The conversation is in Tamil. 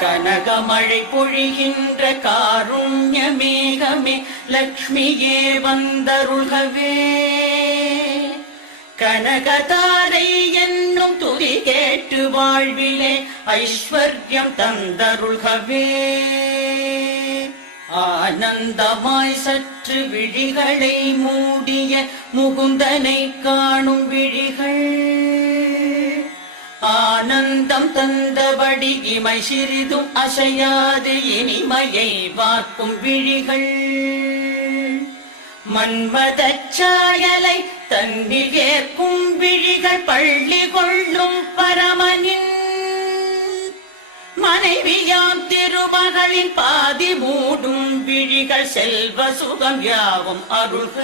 கனகமழை பொழிகின்ற காருண்ய மேகமே லக்ஷ்மியே வந்தருள்கவே. கனகதாரை என்னும் துதி கேட்டு வாழ்விலே ஐஸ்வர்யம் தந்தருள்கவே. ஆனந்தமாய் சற்று விழிகளை மூடிய முகுந்தனை காணும் விழிகள், ஆனந்தம் தந்தபடி இமை சிறிதும் அசையாது இனிமையை பார்க்கும் விழிகள், மன்மதச் சாயலை தன்னில் ஏற்கும் விழிகள், பள்ளி கொள்ளும் பரமனின் மனைவியாம் திருமகளின் பாதி மூடும் விழிகள், செல்வ சுகம் யாவும் அருள்க.